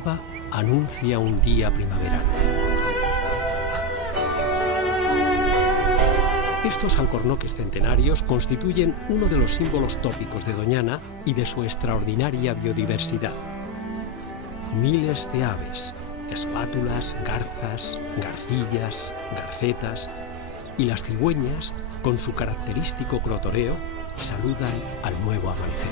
alba anuncia un día primaveral. Estos alcornoques centenarios constituyen uno de los símbolos tópicos de Doñana y de su extraordinaria biodiversidad. Miles de aves, espátulas, garzas, garcillas, garcetas y las cigüeñas, con su característico crotoreo, saludan al nuevo amanecer.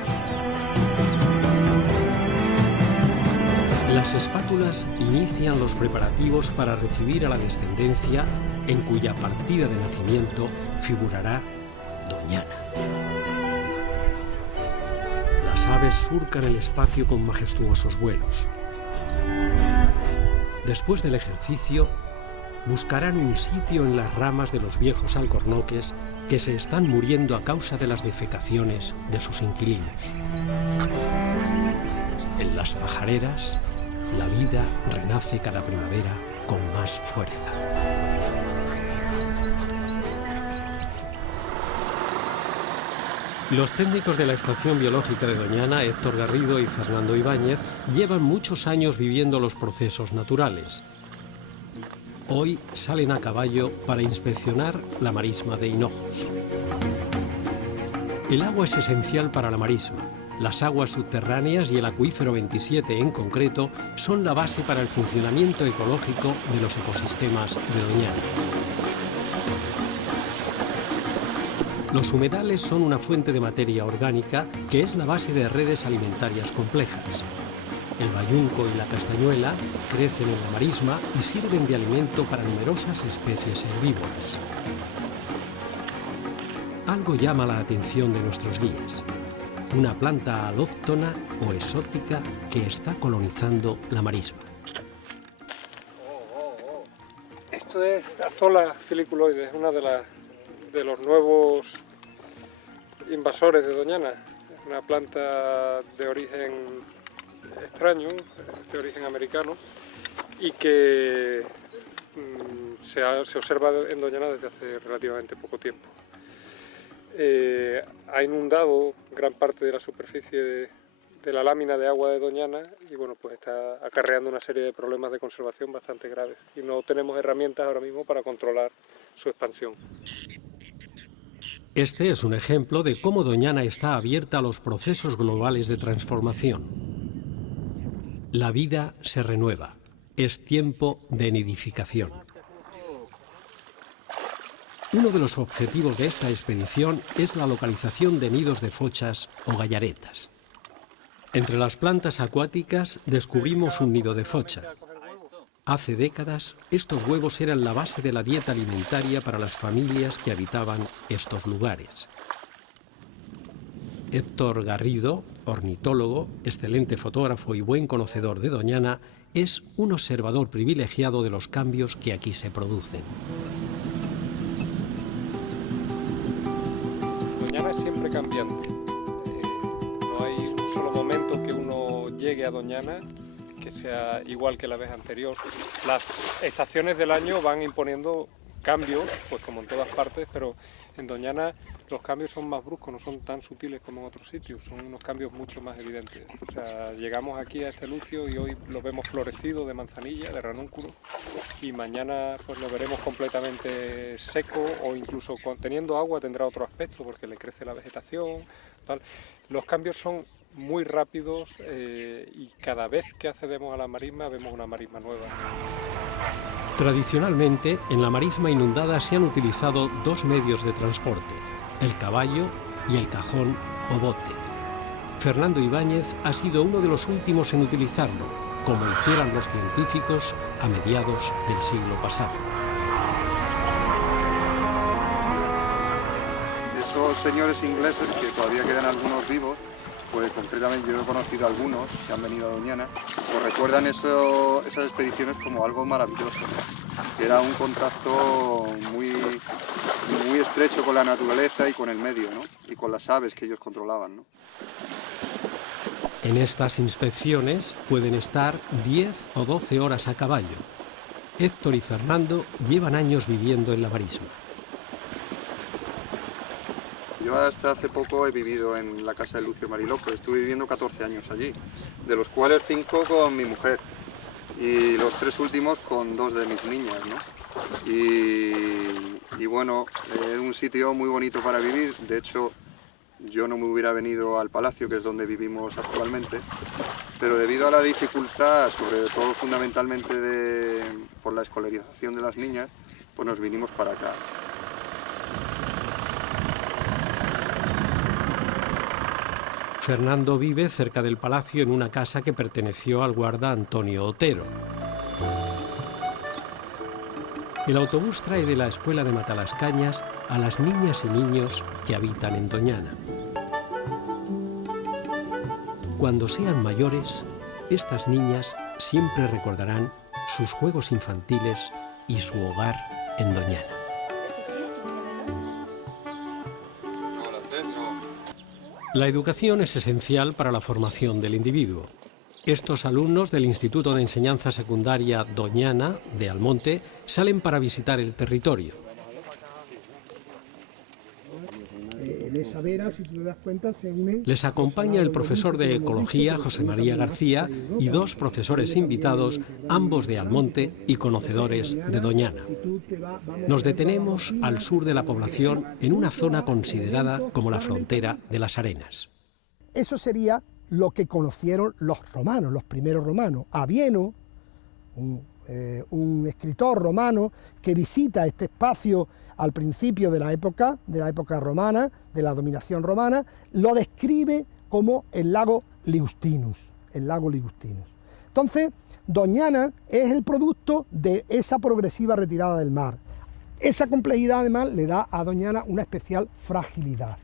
Las espátulas inician los preparativos para recibir a la descendencia en cuya partida de nacimiento figurará Doñana. Las aves surcan el espacio con majestuosos vuelos. Después del ejercicio, buscarán un sitio en las ramas de los viejos alcornoques que se están muriendo a causa de las defecaciones de sus inquilinos. En las pajareras, la vida renace cada primavera con más fuerza. Los técnicos de la Estación Biológica de Doñana, Héctor Garrido y Fernando Ibáñez, llevan muchos años viviendo los procesos naturales. Hoy salen a caballo para inspeccionar la marisma de Hinojos. El agua es esencial para la marisma. Las aguas subterráneas y el acuífero 27 en concreto son la base para el funcionamiento ecológico de los ecosistemas de Doñana. Los humedales son una fuente de materia orgánica que es la base de redes alimentarias complejas. El bayunco y la castañuela crecen en la marisma y sirven de alimento para numerosas especies herbívoras. Algo llama la atención de nuestros guías: una planta alóctona o exótica que está colonizando la marisma. Esto es Azolla filiculoides, una de los nuevos invasores de Doñana. Es una planta de origen extraño, de origen americano, y que se observa en Doñana desde hace relativamente poco tiempo. Ha inundado gran parte de la superficie de la lámina de agua de Doñana y bueno, pues está acarreando una serie de problemas de conservación bastante graves y no tenemos herramientas ahora mismo para controlar su expansión. Este es un ejemplo de cómo Doñana está abierta a los procesos globales de transformación. La vida se renueva. Es tiempo de nidificación. Uno de los objetivos de esta expedición es la localización de nidos de fochas o gallaretas. Entre las plantas acuáticas descubrimos un nido de focha. Hace décadas, estos huevos eran la base de la dieta alimentaria para las familias que habitaban estos lugares. Héctor Garrido, ornitólogo, excelente fotógrafo y buen conocedor de Doñana, es un observador privilegiado de los cambios que aquí se producen. Doñana es siempre cambiante. No hay un solo momento que uno llegue a Doñana que sea igual que la vez anterior. Las estaciones del año van imponiendo cambios, pues como en todas partes, pero en Doñana los cambios son más bruscos, no son tan sutiles como en otros sitios, son unos cambios mucho más evidentes. O sea, llegamos aquí a este lucio y hoy lo vemos florecido de manzanilla, de ranúnculo, y mañana pues lo veremos completamente seco o incluso teniendo agua tendrá otro aspecto porque le crece la vegetación, tal. Los cambios son muy rápidos y cada vez que accedemos a la marisma vemos una marisma nueva. Tradicionalmente, en la marisma inundada se han utilizado dos medios de transporte: el caballo y el cajón o bote. Fernando Ibáñez ha sido uno de los últimos en utilizarlo, como hicieran los científicos a mediados del siglo pasado. Esos señores ingleses, que todavía quedan algunos vivos, pues concretamente yo he conocido a algunos que han venido a Doñana, pues recuerdan esas expediciones como algo maravilloso, ¿no? Era un contacto muy estrecho con la naturaleza y con el medio, ¿no? Y con las aves que ellos controlaban, ¿no? En estas inspecciones pueden estar 10 o 12 horas a caballo. Héctor y Fernando llevan años viviendo en la marisma. Yo hasta hace poco he vivido en la casa de Lucio Mariloco, estuve viviendo 14 años allí, de los cuales 5 con mi mujer. y los 3 últimos con 2 de mis niñas, ¿no? Y bueno, es un sitio muy bonito para vivir. De hecho, yo no me hubiera venido al palacio, que es donde vivimos actualmente, pero debido a la dificultad, sobre todo fundamentalmente por la escolarización de las niñas, pues nos vinimos para acá. Fernando vive cerca del palacio en una casa que perteneció al guarda Antonio Otero. El autobús trae de la escuela de Matalascañas a las niñas y niños que habitan en Doñana. Cuando sean mayores, estas niñas siempre recordarán sus juegos infantiles y su hogar en Doñana. La educación es esencial para la formación del individuo. Estos alumnos del Instituto de Enseñanza Secundaria Doñana de Almonte salen para visitar el territorio. En esa vera, si tú te das cuenta, se unen... Les acompaña el profesor de Ecología, José María García, y 2 profesores invitados, ambos de Almonte y conocedores de Doñana. Nos detenemos al sur de la población, en una zona considerada como la frontera de las Arenas. Eso sería lo que conocieron los romanos, los primeros romanos. Avieno, un escritor romano que visita este espacio al principio de la época romana, de la dominación romana, lo describe como el lago Ligustinus, Entonces, Doñana es el producto de esa progresiva retirada del mar. Esa complejidad además le da a Doñana una especial fragilidad,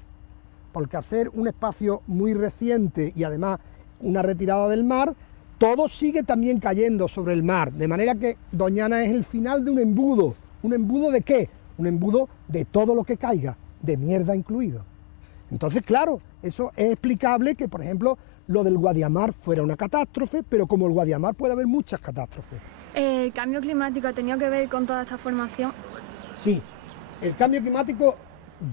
porque hacer un espacio muy reciente y además una retirada del mar, todo sigue también cayendo sobre el mar, de manera que Doñana es el final de un embudo. ¿Un embudo de qué? Un embudo de todo lo que caiga, de mierda incluido. Entonces, claro, eso es explicable que, por ejemplo, lo del Guadiamar fuera una catástrofe, pero como el Guadiamar puede haber muchas catástrofes. ¿El cambio climático ha tenido que ver con toda esta formación? Sí, el cambio climático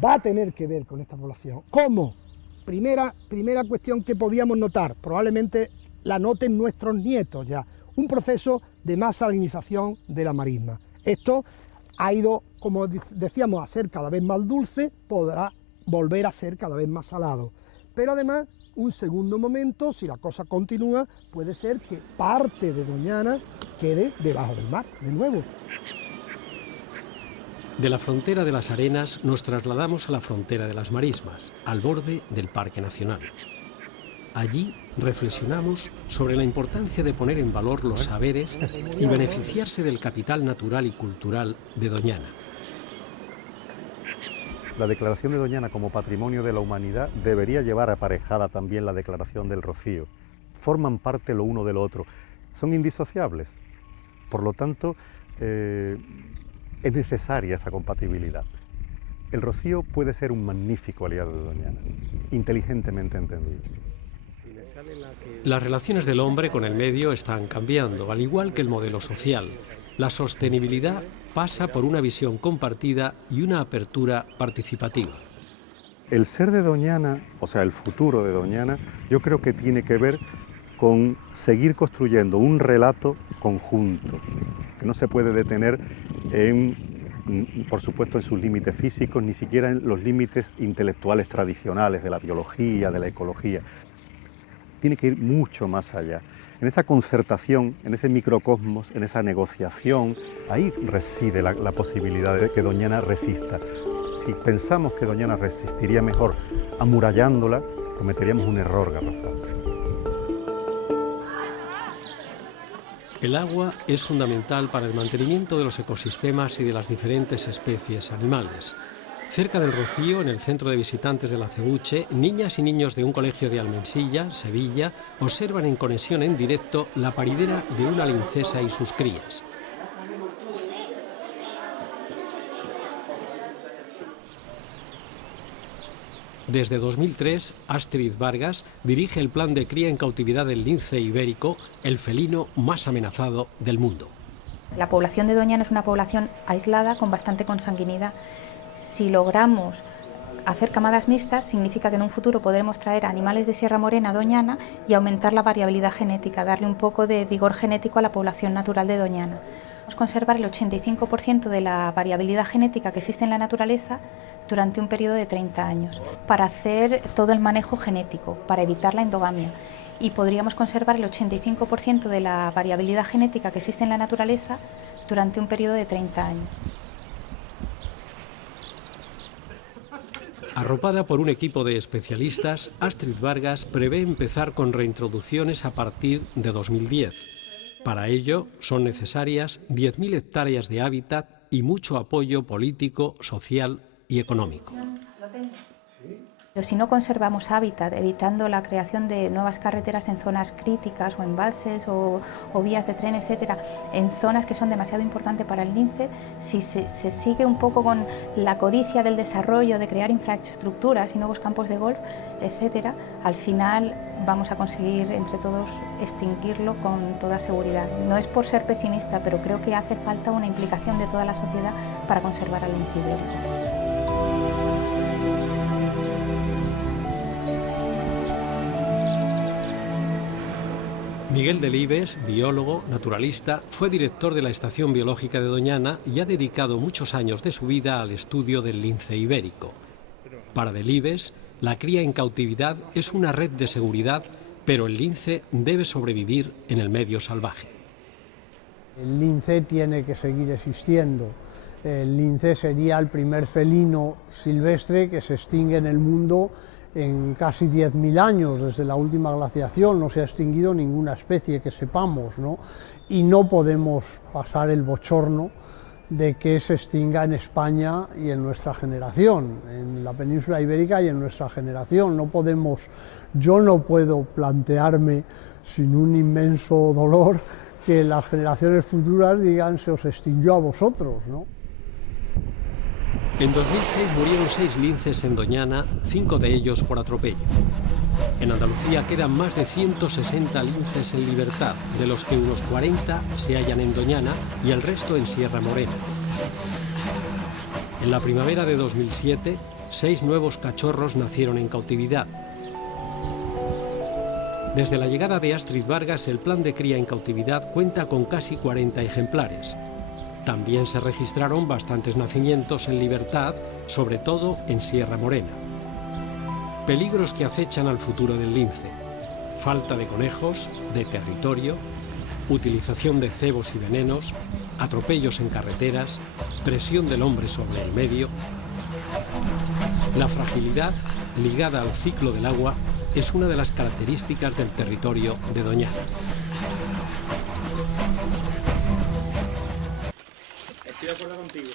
va a tener que ver con esta población. ¿Cómo? Primera cuestión que podíamos notar, probablemente la noten nuestros nietos ya, un proceso de más salinización de la marisma. Esto ha ido, como decíamos, a ser cada vez más dulce, podrá volver a ser cada vez más salado. Pero además, un segundo momento, si la cosa continúa, puede ser que parte de Doñana quede debajo del mar, de nuevo. De la frontera de las Arenas nos trasladamos a la frontera de las Marismas, al borde del Parque Nacional. Allí reflexionamos sobre la importancia de poner en valor los saberes y beneficiarse del capital natural y cultural de Doñana. La declaración de Doñana como Patrimonio de la Humanidad debería llevar aparejada también la declaración del Rocío. Forman parte lo uno de lo otro, son indisociables. Por lo tanto, es necesaria esa compatibilidad. El Rocío puede ser un magnífico aliado de Doñana, inteligentemente entendido. Las relaciones del hombre con el medio están cambiando, al igual que el modelo social. La sostenibilidad pasa por una visión compartida y una apertura participativa. El ser de Doñana, o sea, el futuro de Doñana, yo creo que tiene que ver con seguir construyendo un relato conjunto, que no se puede detener por supuesto, en sus límites físicos, ni siquiera en los límites intelectuales tradicionales de la biología, de la ecología. Tiene que ir mucho más allá. En esa concertación, en ese microcosmos, en esa negociación, ahí reside la posibilidad de que Doñana resista. Si pensamos que Doñana resistiría mejor amurallándola, cometeríamos un error garrafal. El agua es fundamental para el mantenimiento de los ecosistemas y de las diferentes especies animales. Cerca del Rocío, en el centro de visitantes del Acebuche, niñas y niños de un colegio de Almensilla, Sevilla, observan en conexión en directo la paridera de una lincesa y sus crías. Desde 2003, Astrid Vargas dirige el plan de cría en cautividad del lince ibérico, el felino más amenazado del mundo. La población de Doñana es una población aislada con bastante consanguinidad. Si logramos hacer camadas mixtas significa que en un futuro podremos traer animales de Sierra Morena a Doñana y aumentar la variabilidad genética, darle un poco de vigor genético a la población natural de Doñana. Vamos a conservar el 85% de la variabilidad genética que existe en la naturaleza durante un periodo de 30 años, para hacer todo el manejo genético, para evitar la endogamia. Y podríamos conservar el 85% de la variabilidad genética que existe en la naturaleza durante un periodo de 30 años. Arropada por un equipo de especialistas, Astrid Vargas prevé empezar con reintroducciones a partir de 2010. Para ello son necesarias 10.000 hectáreas de hábitat y mucho apoyo político, social y económico. Pero si no conservamos hábitat, evitando la creación de nuevas carreteras en zonas críticas o embalses o vías de tren, etcétera, en zonas que son demasiado importantes para el lince, si se sigue un poco con la codicia del desarrollo, de crear infraestructuras y nuevos campos de golf, etcétera, al final vamos a conseguir entre todos extinguirlo con toda seguridad. No es por ser pesimista, pero creo que hace falta una implicación de toda la sociedad para conservar al lince ibérico. Miguel Delibes, biólogo, naturalista, fue director de la Estación Biológica de Doñana y ha dedicado muchos años de su vida al estudio del lince ibérico. Para Delibes, la cría en cautividad es una red de seguridad, pero el lince debe sobrevivir en el medio salvaje. El lince tiene que seguir existiendo. El lince sería el primer felino silvestre que se extingue en el mundo en casi 10.000 años, desde la última glaciación. No se ha extinguido ninguna especie que sepamos, ¿no? Y no podemos pasar el bochorno de que se extinga en España y en nuestra generación, en la península ibérica y en nuestra generación. Yo no puedo plantearme sin un inmenso dolor que las generaciones futuras digan se os extinguió a vosotros, ¿no? En 2006 murieron 6 linces en Doñana, 5 de ellos por atropello. En Andalucía quedan más de 160 linces en libertad, de los que unos 40 se hallan en Doñana y el resto en Sierra Morena. En la primavera de 2007, 6 nuevos cachorros nacieron en cautividad. Desde la llegada de Astrid Vargas, el plan de cría en cautividad cuenta con casi 40 ejemplares. También se registraron bastantes nacimientos en libertad, sobre todo en Sierra Morena. Peligros que acechan al futuro del lince: falta de conejos, de territorio, utilización de cebos y venenos, atropellos en carreteras, presión del hombre sobre el medio. La fragilidad, ligada al ciclo del agua, es una de las características del territorio de Doñana. Estoy de acuerdo contigo.